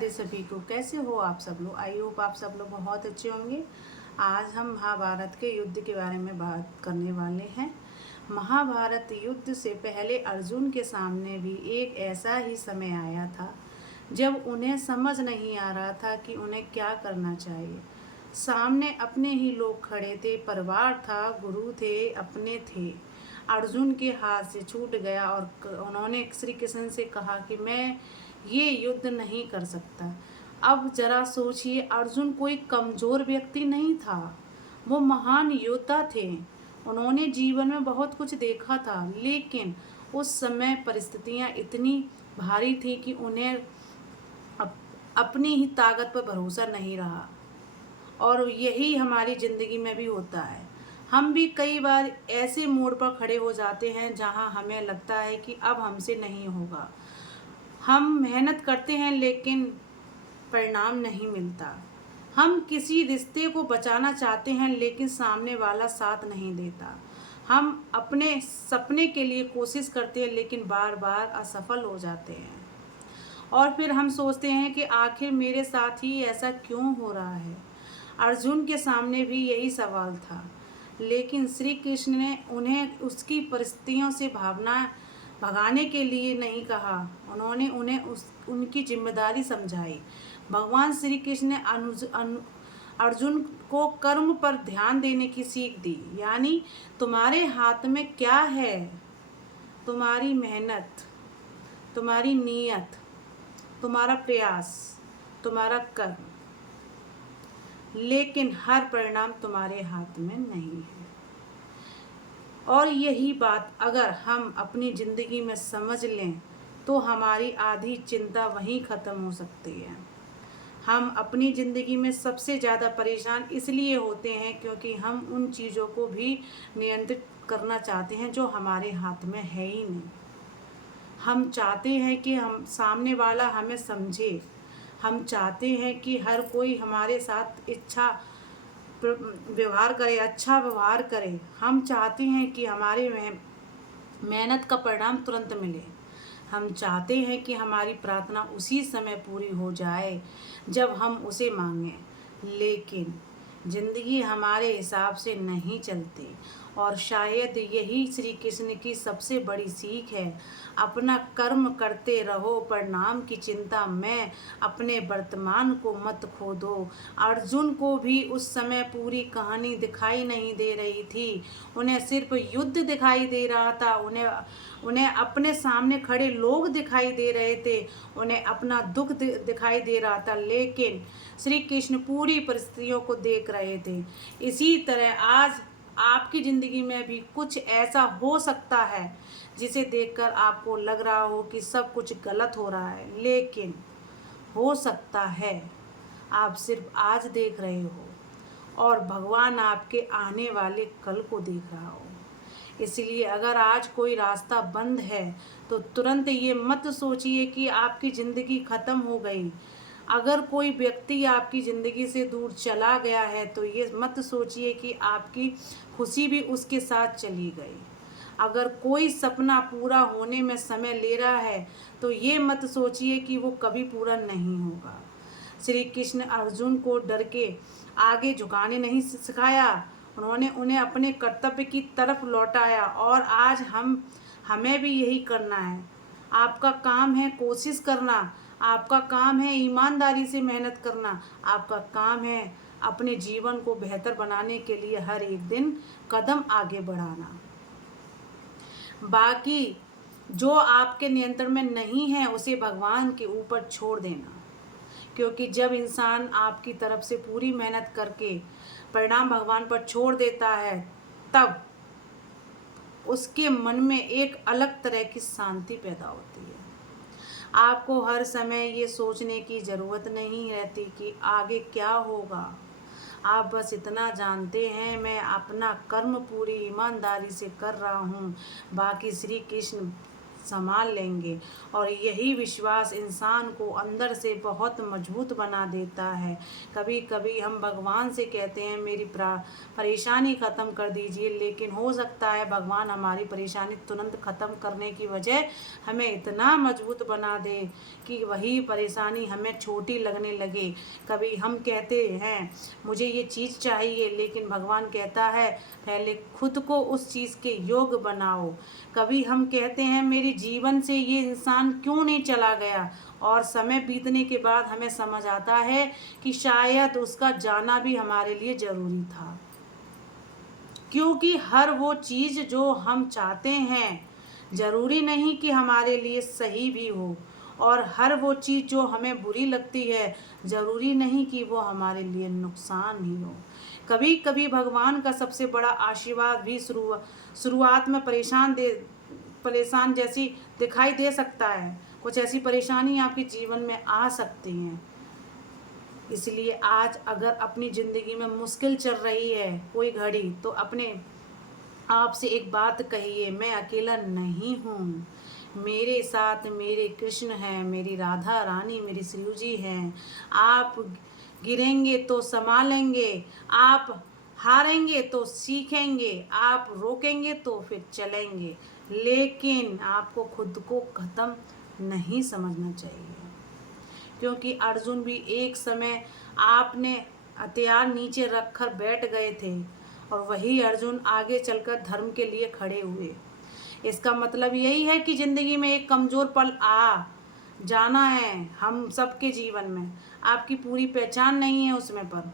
राधे सभी को। कैसे हो आप सब लोग? आई होप आप सब लोग बहुत अच्छे होंगे। आज हम महाभारत के युद्ध के बारे में बात करने वाले हैं। महाभारत युद्ध से पहले अर्जुन के सामने भी एक ऐसा ही समय आया था जब उन्हें समझ नहीं आ रहा था कि उन्हें क्या करना चाहिए। सामने अपने ही लोग खड़े थे, परिवार था, गुरु थे, अपने थे। अर्जुन के हाथ से छूट गया और उन्होंने श्री कृष्ण से कहा कि मैं ये युद्ध नहीं कर सकता। अब जरा सोचिए, अर्जुन कोई कमज़ोर व्यक्ति नहीं था, वो महान योद्धा थे। उन्होंने जीवन में बहुत कुछ देखा था, लेकिन उस समय परिस्थितियाँ इतनी भारी थी कि उन्हें अपनी ही ताकत पर भरोसा नहीं रहा। और यही हमारी ज़िंदगी में भी होता है। हम भी कई बार ऐसे मोड़ पर खड़े हो जाते हैं जहां हमें लगता है कि अब हमसे नहीं होगा। हम मेहनत करते हैं लेकिन परिणाम नहीं मिलता। हम किसी रिश्ते को बचाना चाहते हैं लेकिन सामने वाला साथ नहीं देता। हम अपने सपने के लिए कोशिश करते हैं लेकिन बार बार असफल हो जाते हैं। और फिर हम सोचते हैं कि आखिर मेरे साथ ही ऐसा क्यों हो रहा है। अर्जुन के सामने भी यही सवाल था, लेकिन श्री कृष्ण ने उन्हें उसकी परिस्थितियों से भगाने के लिए नहीं कहा। उन्होंने उन्हें उनकी जिम्मेदारी समझाई। भगवान श्री कृष्ण ने अर्जुन को कर्म पर ध्यान देने की सीख दी, यानी तुम्हारे हाथ में क्या है? तुम्हारी मेहनत, तुम्हारी नीयत, तुम्हारा प्रयास, तुम्हारा कर्म, लेकिन हर परिणाम तुम्हारे हाथ में नहीं है। और यही बात अगर हम अपनी ज़िंदगी में समझ लें तो हमारी आधी चिंता वहीं ख़त्म हो सकती है। हम अपनी ज़िंदगी में सबसे ज़्यादा परेशान इसलिए होते हैं क्योंकि हम उन चीज़ों को भी नियंत्रित करना चाहते हैं जो हमारे हाथ में है ही नहीं। हम चाहते हैं कि हम सामने वाला हमें समझे। हम चाहते हैं कि हर कोई हमारे साथ व्यवहार करे, अच्छा व्यवहार करे। हम चाहते हैं कि हमारे मेहनत का परिणाम तुरंत मिले। हम चाहते हैं कि हमारी प्रार्थना उसी समय पूरी हो जाए जब हम उसे मांगें। लेकिन ज़िंदगी हमारे हिसाब से नहीं चलती, और शायद यही श्री कृष्ण की सबसे बड़ी सीख है। अपना कर्म करते रहो, परिणाम की चिंता में अपने वर्तमान को मत खो दो। अर्जुन को भी उस समय पूरी कहानी दिखाई नहीं दे रही थी, उन्हें सिर्फ युद्ध दिखाई दे रहा था। उन्हें अपने सामने खड़े लोग दिखाई दे रहे थे, उन्हें अपना दुख दिखाई दे रहा था, लेकिन श्री कृष्ण पूरी परिस्थितियों को देख रहे थे। इसी तरह आज आपकी ज़िंदगी में भी कुछ ऐसा हो सकता है जिसे देखकर आपको लग रहा हो कि सब कुछ गलत हो रहा है, लेकिन हो सकता है आप सिर्फ आज देख रहे हो और भगवान आपके आने वाले कल को देख रहा हो। इसलिए अगर आज कोई रास्ता बंद है तो तुरंत ये मत सोचिए कि आपकी ज़िंदगी ख़त्म हो गई। अगर कोई व्यक्ति आपकी ज़िंदगी से दूर चला गया है तो ये मत सोचिए कि आपकी खुशी भी उसके साथ चली गई। अगर कोई सपना पूरा होने में समय ले रहा है तो ये मत सोचिए कि वो कभी पूरा नहीं होगा। श्री कृष्ण अर्जुन को डर के आगे झुकाने नहीं सिखाया, उन्होंने उन्हें अपने कर्तव्य की तरफ लौटाया। और आज हमें भी यही करना है। आपका काम है कोशिश करना, आपका काम है ईमानदारी से मेहनत करना, आपका काम है अपने जीवन को बेहतर बनाने के लिए हर एक दिन कदम आगे बढ़ाना। बाकी जो आपके नियंत्रण में नहीं है उसे भगवान के ऊपर छोड़ देना, क्योंकि जब इंसान आपकी तरफ से पूरी मेहनत करके परिणाम भगवान पर छोड़ देता है तब उसके मन में एक अलग तरह की शांति पैदा होती है। आपको हर समय ये सोचने की ज़रूरत नहीं रहती कि आगे क्या होगा। आप बस इतना जानते हैं, मैं अपना कर्म पूरी ईमानदारी से कर रहा हूँ, बाकी श्री कृष्ण संभाल लेंगे। और यही विश्वास इंसान को अंदर से बहुत मजबूत बना देता है। कभी कभी हम भगवान से कहते हैं मेरी परेशानी ख़त्म कर दीजिए, लेकिन हो सकता है भगवान हमारी परेशानी तुरंत ख़त्म करने की वजह हमें इतना मजबूत बना दे कि वही परेशानी हमें छोटी लगने लगे। कभी हम कहते हैं मुझे ये चीज़ चाहिए, लेकिन भगवान कहता है पहले खुद को उस चीज़ के योग्य बनाओ। कभी हम कहते हैं मेरे जीवन से ये इंसान क्यों नहीं चला गया, और समय बीतने के बाद हमें समझ आता है कि शायद उसका जाना भी हमारे लिए ज़रूरी था। क्योंकि हर वो चीज़ जो हम चाहते हैं ज़रूरी नहीं कि हमारे लिए सही भी हो, और हर वो चीज़ जो हमें बुरी लगती है ज़रूरी नहीं कि वो हमारे लिए नुकसान ही हो। कभी कभी भगवान का सबसे बड़ा आशीर्वाद भी शुरुआत में परेशान जैसी दिखाई दे सकता है। कुछ ऐसी परेशानी आपके जीवन में आ सकती हैं। इसलिए आज अगर अपनी ज़िंदगी में मुश्किल चल रही है कोई घड़ी, तो अपने आप से एक बात कहिए, मैं अकेला नहीं हूँ। मेरे साथ मेरे कृष्ण हैं, मेरी राधा रानी, मेरी श्री जी हैं। आप गिरेंगे तो संभालेंगे, आप हारेंगे तो सीखेंगे, आप रोकेंगे तो फिर चलेंगे, लेकिन आपको खुद को ख़त्म नहीं समझना चाहिए। क्योंकि अर्जुन भी एक समय आपने हथियार नीचे रखकर बैठ गए थे, और वही अर्जुन आगे चलकर धर्म के लिए खड़े हुए। इसका मतलब यही है कि ज़िंदगी में एक कमज़ोर पल आ जाना है हम सबके जीवन में। आपकी पूरी पहचान नहीं है उसमें, पर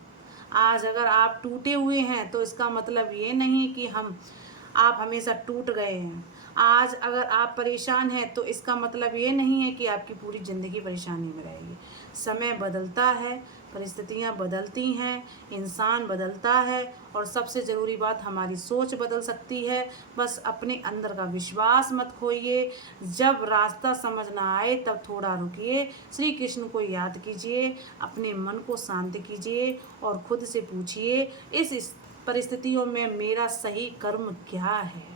आज अगर आप टूटे हुए हैं तो इसका मतलब ये नहीं कि आप हमेशा टूट गए हैं। आज अगर आप परेशान हैं तो इसका मतलब ये नहीं है कि आपकी पूरी ज़िंदगी परेशानी में रहेगी। समय बदलता है, परिस्थितियाँ बदलती हैं, इंसान बदलता है, और सबसे ज़रूरी बात हमारी सोच बदल सकती है। बस अपने अंदर का विश्वास मत खोइए। जब रास्ता समझ ना आए तब थोड़ा रुकिए, श्री कृष्ण को याद कीजिए, अपने मन को शांत कीजिए और खुद से पूछिए इस परिस्थितियों में मेरा सही कर्म क्या है।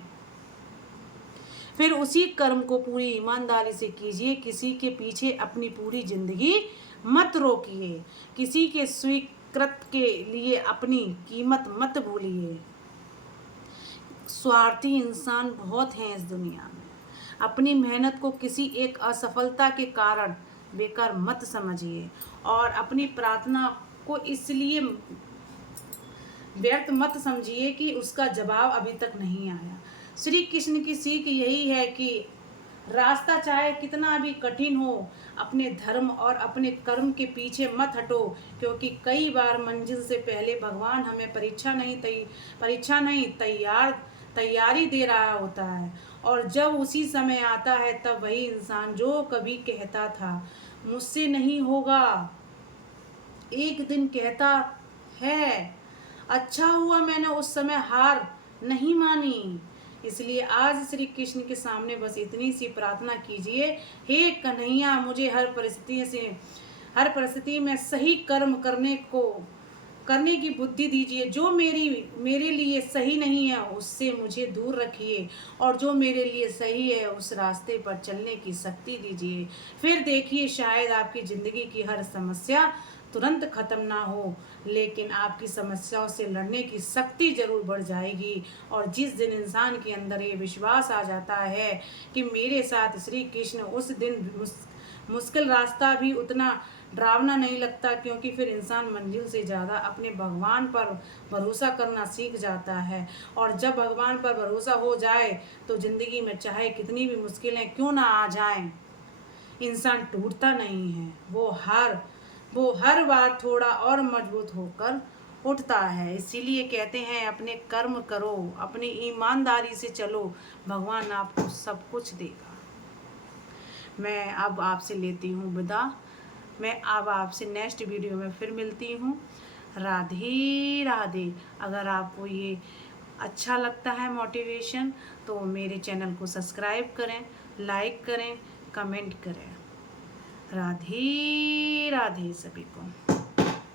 फिर उसी कर्म को पूरी ईमानदारी से कीजिए। किसी के पीछे अपनी पूरी ज़िंदगी मत रोकिए, किसी के स्वीकृत के लिए अपनी कीमत मत भूलिए। स्वार्थी इंसान बहुत हैं इस दुनिया में। अपनी मेहनत को किसी एक असफलता के कारण बेकार मत समझिए, और अपनी प्रार्थना को इसलिए व्यर्थ मत समझिए कि उसका जवाब अभी तक नहीं आया। श्री कृष्ण की सीख यही है कि रास्ता चाहे कितना भी कठिन हो, अपने धर्म और अपने कर्म के पीछे मत हटो, क्योंकि कई बार मंजिल से पहले भगवान हमें परीक्षा नहीं तैयारी दे रहा होता है। और जब उसी समय आता है तब वही इंसान जो कभी कहता था मुझसे नहीं होगा, एक दिन कहता है अच्छा हुआ मैंने उस समय हार नहीं मानी। इसलिए आज श्री कृष्ण के सामने बस इतनी सी प्रार्थना कीजिए, हे कन्हैया मुझे हर परिस्थिति में सही कर्म करने की बुद्धि दीजिए। जो मेरे लिए सही नहीं है उससे मुझे दूर रखिए, और जो मेरे लिए सही है उस रास्ते पर चलने की शक्ति दीजिए। फिर देखिए शायद आपकी ज़िंदगी की हर समस्या तुरंत ख़त्म ना हो, लेकिन आपकी समस्याओं से लड़ने की शक्ति ज़रूर बढ़ जाएगी। और जिस दिन इंसान के अंदर ये विश्वास आ जाता है कि मेरे साथ श्री कृष्ण, उस दिन मुश्किल रास्ता भी उतना डरावना नहीं लगता, क्योंकि फिर इंसान मंजिल से ज़्यादा अपने भगवान पर भरोसा करना सीख जाता है। और जब भगवान पर भरोसा हो जाए तो ज़िंदगी में चाहे कितनी भी मुश्किलें क्यों ना आ जाएं, इंसान टूटता नहीं है। वो हर बार थोड़ा और मजबूत होकर उठता है। इसीलिए कहते हैं अपने कर्म करो, अपनी ईमानदारी से चलो, भगवान आपको सब कुछ देगा। मैं अब आपसे लेती हूँ विदा। मैं अब आपसे नेक्स्ट वीडियो में फिर मिलती हूँ। राधे राधे। अगर आपको ये अच्छा लगता है मोटिवेशन, तो मेरे चैनल को सब्सक्राइब करें, लाइक करें, कमेंट करें। राधे राधे सभी को।